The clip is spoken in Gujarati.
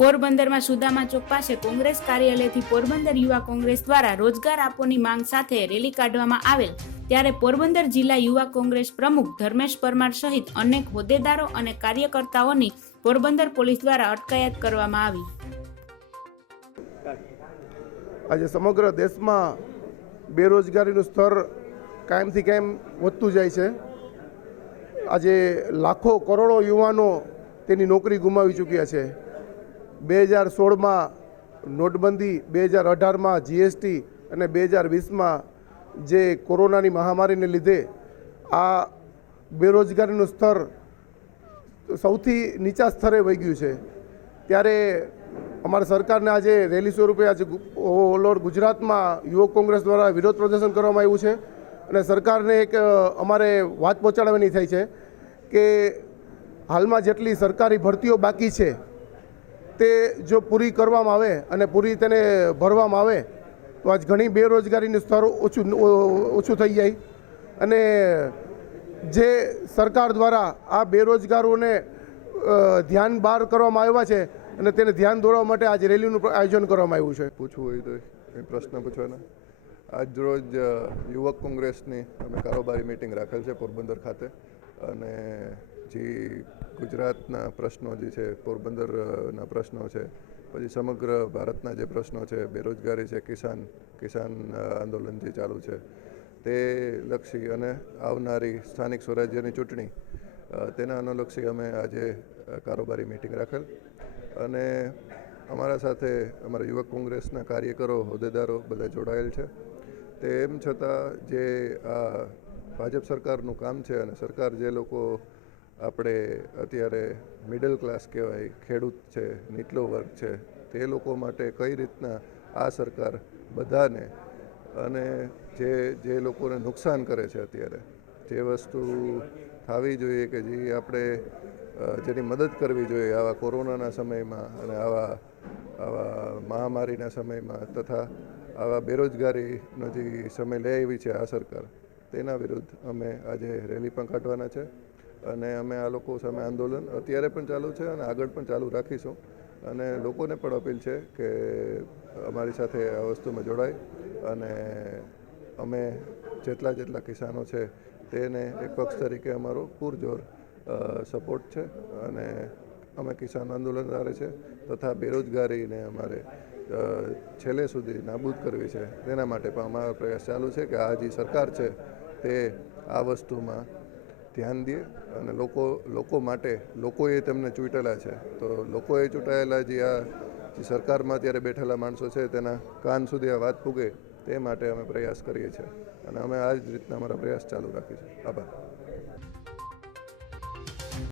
પોરબંદરમાં સુદામા ચોક પાસે કોંગ્રેસ કાર્યાલયથી પોરબંદર યુવા કોંગ્રેસ દ્વારા રોજગાર આપોની માંગ સાથે રેલી કાઢવામાં આવેલ. ત્યારે પોરબંદર જિલ્લા યુવા કોંગ્રેસ પ્રમુખ ધર્મેશ પરમાર સહિત અનેક હોદ્દેદારો અને કાર્યકર્તાઓની પોરબંદર પોલીસ દ્વારા અટકાયત કરવામાં આવી. આજે સમગ્ર દેશમાં બેરોજગારીનું સ્તર કાયમથી કાયમ વધતું જાય છે. આજે લાખો કરોડો યુવાનો તેની નોકરી ગુમાવી ચૂક્યા છે. બે હજાર સોળમાં નોટબંધી, બે હજાર અઢારમાં જીએસટી અને બે હજાર વીસમાં જે કોરોનાની મહામારીને લીધે આ બેરોજગારીનું સ્તર સૌથી નીચા સ્તરે વહી ગયું છે. ત્યારે અમારા સરકારને આજે રેલી સ્વરૂપે આજે ઓલ ઓવર ગુજરાતમાં યુવક કોંગ્રેસ દ્વારા વિરોધ પ્રદર્શન કરવામાં આવ્યું છે અને સરકારને એક અમારે વાત પહોંચાડવાની થઈ છે કે હાલમાં જેટલી સરકારી ભરતીઓ બાકી છે તે જો પૂરી કરવામાં આવે અને પૂરી તેને ભરવામાં આવે, તો આજ ઘણી બેરોજગારીનું સ્તર ઓછું ઓછું થઈ જાય. અને જે સરકાર દ્વારા આ બેરોજગારોને ધ્યાન બહાર કરવામાં આવ્યા છે અને તેને ધ્યાન દોરવા માટે આજે રેલીનું આયોજન કરવામાં આવ્યું છે. પૂછવું હોય તો પ્રશ્ન પૂછવાના. આજ રોજ યુવક કોંગ્રેસની અમે કારોબારી મિટિંગ રાખેલ છે પોરબંદર ખાતે. અને જે ગુજરાતના પ્રશ્નો જે છે, પોરબંદરના પ્રશ્નો છે, પછી સમગ્ર ભારતના જે પ્રશ્નો છે, બેરોજગારી છે, કિસાન કિસાન આંદોલન જે ચાલુ છે, તે લક્ષી અને આવનારી સ્થાનિક સ્વરાજ્યની ચૂંટણી તેના અનુલક્ષી અમે આજે કારોબારી મિટિંગ રાખેલ. અને અમારા સાથે અમારા યુવક કોંગ્રેસના કાર્યકરો, હોદ્દેદારો બધા જોડાયેલ છે. તેમ છતાં જે આ ભાજપ સરકારનું કામ છે અને સરકાર જે લોકો આપણે અત્યારે મિડલ ક્લાસ કહેવાય, ખેડૂત છે, નીચલો વર્ગ છે, તે લોકો માટે કઈ રીતના આ સરકાર બધાને અને જે જે લોકોને નુકસાન કરે છે અત્યારે, જે વસ્તુ થવી જોઈએ કે જે આપણે જેની મદદ કરવી જોઈએ આવા કોરોનાના સમયમાં અને આવા આવા મહામારીના સમયમાં તથા આવા બેરોજગારીનો જે સમય લઈ આવી છે આ સરકાર, તેના વિરુદ્ધ અમે આજે રેલી પણ કાઢવાના છે. અને અમે આ લોકો સામે આંદોલન અત્યારે પણ ચાલુ છે અને આગળ પણ ચાલુ રાખીશું. અને લોકોને પણ અપીલ છે કે અમારી સાથે આ વસ્તુમાં જોડાય અને અમે જેટલા જેટલા કિસાનો છે તેને એક પક્ષ તરીકે અમારો પૂરજોર સપોર્ટ છે અને અમે કિસાન આંદોલનકારે છે તથા બેરોજગારીને અમારે છેલ્લે સુધી નાબૂદ કરવી છે. તેના માટે પણ અમારો પ્રયાસ ચાલુ છે કે આ જે સરકાર છે તે આ વસ્તુમાં ધ્યાન દે અને લોકો લોકો માટે, લોકોએ તેમને ચૂંટેલા છે. તો લોકોએ ચૂંટાયેલા જે આ, જે સરકારમાં અત્યારે બેઠેલા માણસો છે, તેના કાન સુધી આ વાત પૂગે તે માટે અમે પ્રયાસ કરીએ છીએ. અને અમે આ જ રીતના અમારા પ્રયાસ ચાલુ રાખીશું આભાર.